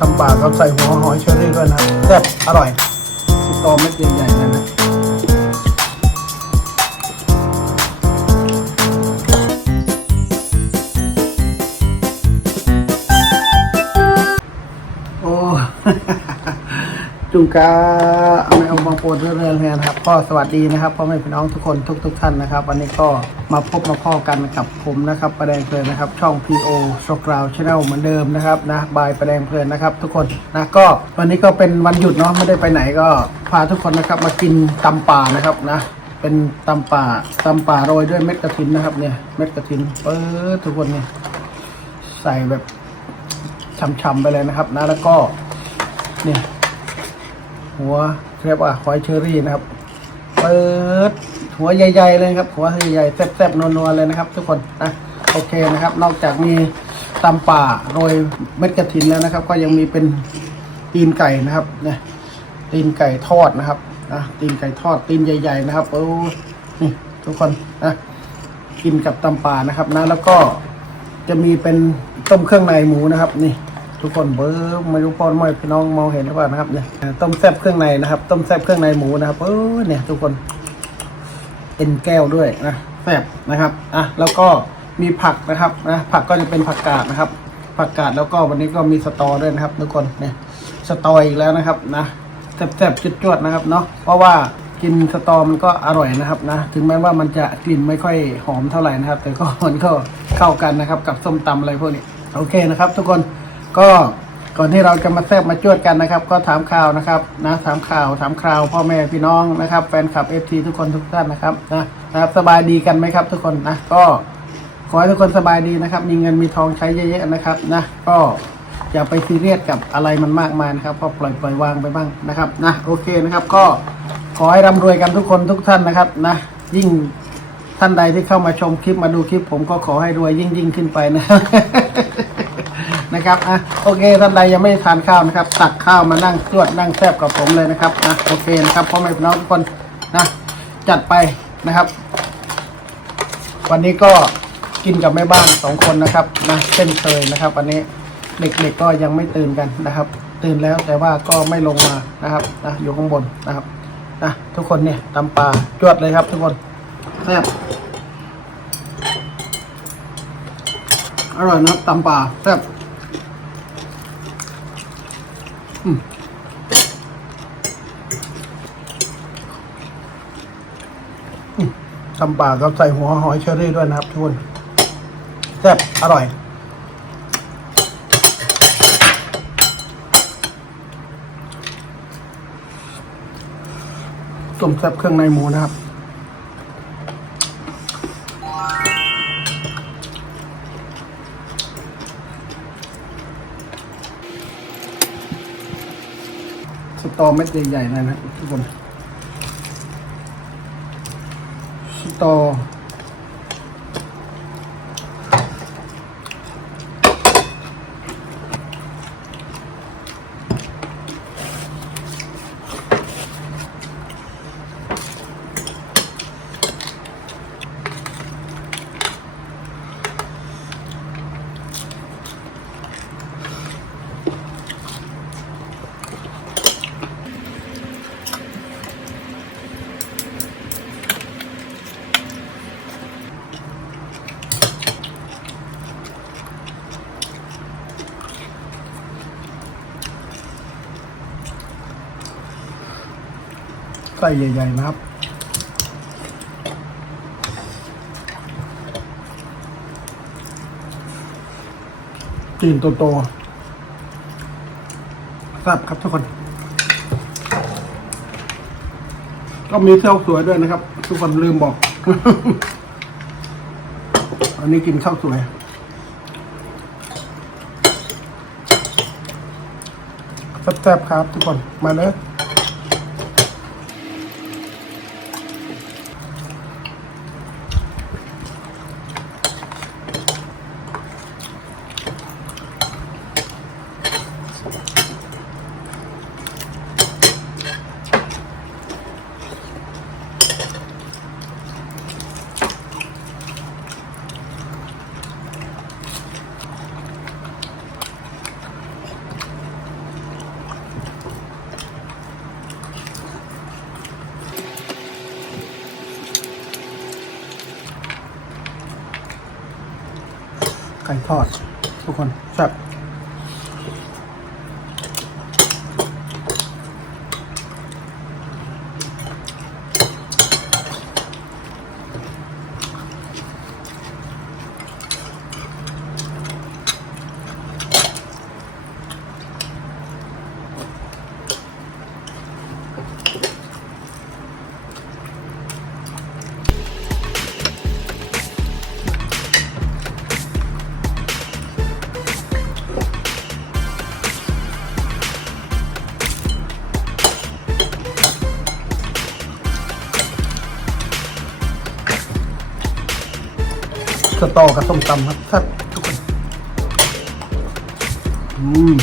ตำป่าก็ใส่หัวหอยเชอรี่ด้วยนะแซ่บอร่อยสตอเม็ดใหญ่ๆเลยนะ จุงกาเอาม่เอาบางโปรดเรื่องๆนะครับก็สวัสดีนะครับพ่อแม่พี่น้องทุกคนทุกๆท่านนะครับ วันนี้ก็มาพบมาพ่อกันกับผมนะครับประแดงเพลินนะครับ ช่อง PO โชคราวชาแนลเหมือนเดิมนะครับนะบายประแดงเพลินนะครับ ทุกคนนะก็วันนี้ก็เป็นวันหยุดเนาะไม่ได้ไปไหนก็พาทุกคนนะครับมากินตำป่านะครับนะเป็นตำป่าตำป่าโรยด้วยเม็ดกระถินนะครับเนี่ยเม็ดกระถินเออทุกคนเนี่ยใส่แบบช่ำๆไปเลยนะครับนะแล้วก็เนี่ย หัวเรียกว่าหอยเชอรี่นะครับ เปิดหัวใหญ่ ๆ เลยครับ หัวใหญ่ๆแซ่บๆนัวๆเลยนะครับ ทุกคนนะโอเคนะครับ นอกจากมีตำป่าโรยเม็ดกระถินแล้วนะครับ ก็ยังมีเป็นตีนไก่นะครับเนี่ยตีนไก่ทอดนะครับนะตีนไก่ทอดตีนใหญ่ ๆ นะครับโอ้นี่ทุกคนนะกินกับตำป่านะครับนะแล้วก็จะมีเป็นต้มเครื่องในหมูนะครับ นี่ ทุกคนเบอร์ไม่รู้พ่อไม่พี่น้องมองเห็นหรือเปล่านะครับเนี่ยต้มแซ่บเครื่องในนะครับ ต้มแซ่บเครื่องในหมูนะครับเออเนี่ยทุกคนเอ็นแก้วด้วยนะแซ่บนะครับอะแล้วก็มีผักนะครับนะผักก็จะเป็นผักกาดนะครับ ผักกาดแล้วก็วันนี้ก็มีสตอด้วยนะครับ ทุกคนเนี่ยสตออีกแล้วนะครับนะแซ่บๆจวดๆนะครับเนาะเพราะว่ากินสตอมันก็อร่อยนะครับนะถึงแม้ว่ามันจะกลิ่นไม่ค่อยหอมเท่าไหร่นะครับ แต่ก็มันก็เข้ากันนะครับ กับส้มตำอะไรพวกนี้โอเคนะครับ ทุกคน ก็ก่อนที่เราจะมาแซบมาจวดกันนะครับ ก็ถามข่าวนะครับนะถามข่าวถามคราวพ่อแม่พี่น้องนะครับ แฟนคลับเอฟทีทุกคนทุกท่านนะครับนะนะครับสบายดีกันไหมครับ ทุกคนนะก็ขอให้ทุกคนสบายดีนะครับ มีเงินมีทองใช้เยอะๆนะครับนะก็อย่าไปซีเรียสกับอะไรมันมากมายนะครับก็ปล่อยปล่อยวางไปบ้างนะครับนะโอเคนะครับ ก็ขอให้ร่ำรวยกันทุกคนทุกท่านนะครับนะยิ่งท่านใดที่เข้ามาชมคลิปมาดูคลิป ผมก็ขอให้รวยยิ่งยิ่งขึ้นไปนะ นะครับอะโอเคท่านใดยังไม่ทานข้าวนะครับ ตักข้าวมานั่งตรวดนั่งแซบกับผมเลยนะครับนะโอเคนะครับพ่อแม่พี่น้องทุกคนนะจัดไปนะครับ วันนี้ก็กินกับแม่บ้านสองคนนะครับนะเช่นเคยนะครับ วันนี้เด็กๆก็ยังไม่ตื่นกันนะครับ ตื่นแล้วแต่ว่าก็ไม่ลงมานะครับนะอยู่ข้างบนนะครับนะทุกคนเนี่ยตำปลาจวดเลยครับ ทุกคนแซ่บอร่อยนะตำปลาแซ่บอืมอื มตำปลาก็ใส่หัวหอยเชอรี่ด้วยนะครับทุกคนแซ่บอร่อย ต้มแซ่บเครื่องในหมูนะครับสตอเม็ดใหญ่ๆเลยนะทุกคน ส ไส้ใหญ่ ๆ นะครับจีนโตๆครับครับทุกคน ก็มีเส้าสวยด้วยนะครับ ทุกคนลืมบอก อันนี้กินข้าวสวยแซ่บๆครับทุกคน มาเลย ก่ทอดทุกคน สตอกับส้มตำครับแซ่บทุกคน อืม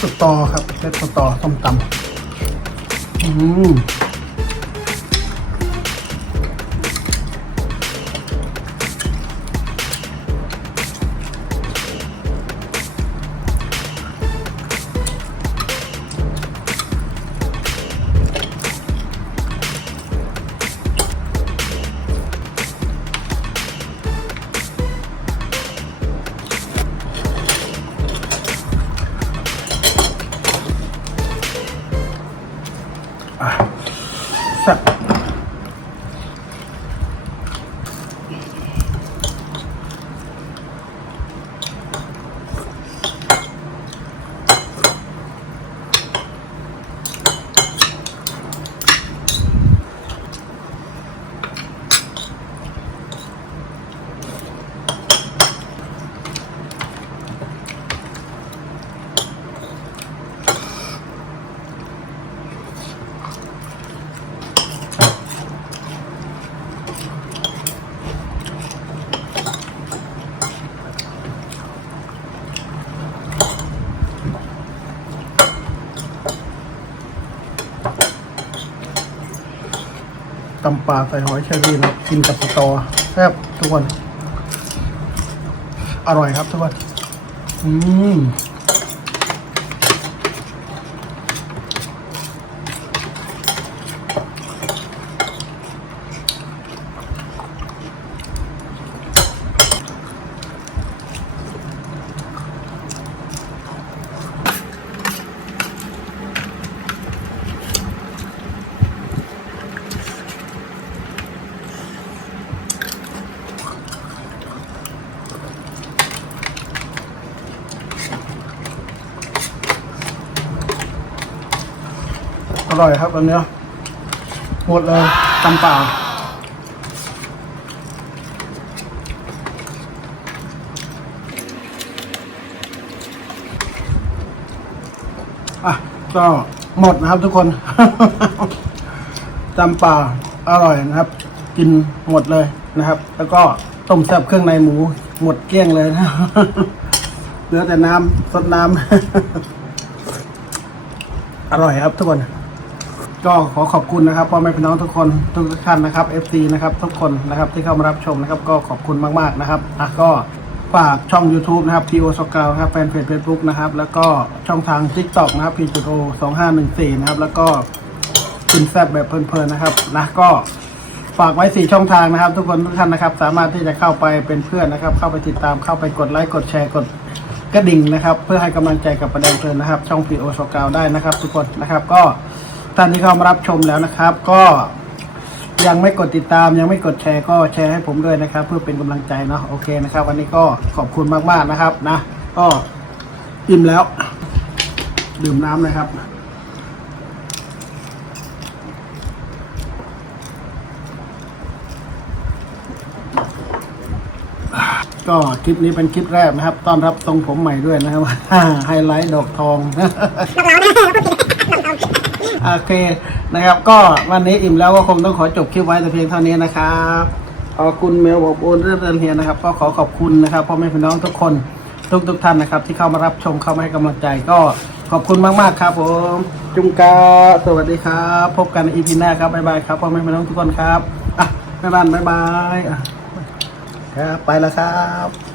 สตอครับเซตสตอส้มตำอืม ตำปลาใส่หอยเชอรี่นะกินกับสตอแซ่บทุกคน อร่อยครับทุกคน อืม อร่อยครับอันเนี้ยหมดเลยตำเปล่าอะก็หมดนะครับทุกคน ตำป่าอร่อยนะครับ กินหมดเลยนะครับ แล้วก็ต้มแซ่บเครื่องในหมู หมดเกลี้ยงเลยนะเหลือแต่น้ำสดน้ำอร่อยครับทุกคน ก็ขอขอบคุณนะครับพ่อแม่พี่น้องทุกคนทุกท่านนะครับ FC นะครับทุกคนนะครับที่เข้ามารับชมนะครับก็ขอบคุณมากๆนะครับอะก็ฝากช่อง YouTube นะครับ PO s o c a l ครับแฟนเพจ Facebook นะครับ แล้วก็ช่องทาง TikTok นะครับ P.O 2514นะครับ แล้วก็กินแซ่บแบบเพลินๆนะครับนะก็ฝากไว้สี่ช่องทางนะครับ ทุกคนทุกท่านนะครับ สามารถที่จะเข้าไปเป็นเพื่อนนะครับ เข้าไปติดตามเข้าไปกดไลค์กดแชร์กดกระดิ่งนะครับ เพื่อให้กำลังใจกับประเด็นเพลินนะครับ ช่อง P.O s o c a l ได้นะครับ ทุกคนนะครับก็ ท่านที่เข้ามารับชมแล้วนะครับ ก็ยังไม่กดติดตามยังไม่กดแชร์ก็แชร์ให้ผมด้วยนะครับ เพื่อเป็นกำลังใจเนาะโอเคนะครับ วันนี้ก็ขอบคุณมากๆนะครับนะ ก็อิ่มแล้ว ดื่มน้ำเลยครับก็คลิปนี้เป็นคลิปแรกนะครับ ต้อนรับทรงผมใหม่ด้วยนะครับไฮไลท์ดอกทอง โอเคนะครับ ก็วันนี้อิ่มแล้วก็คงต้องขอจบคลิปไว้แต่เพียงเท่านี้นะครับขอบคุณเมลบอกโอนเรื่องเรียนเฮียนะครับ ก็ขอขอบคุณนะครับพ่อแม่พี่น้องทุกคนทุกทุกท่านนะครับ ที่เข้ามารับชมเข้ามาให้กำลังใจก็ขอบคุณมากๆครับผมจุงกาสวัสดีครับ พบกันในอีพีหน้าครับบ๊ายบายครับพ่อแม่พี่น้องทุกคนครับอะบ๊ายบายบ๊ายบายครับไปแล้วครับ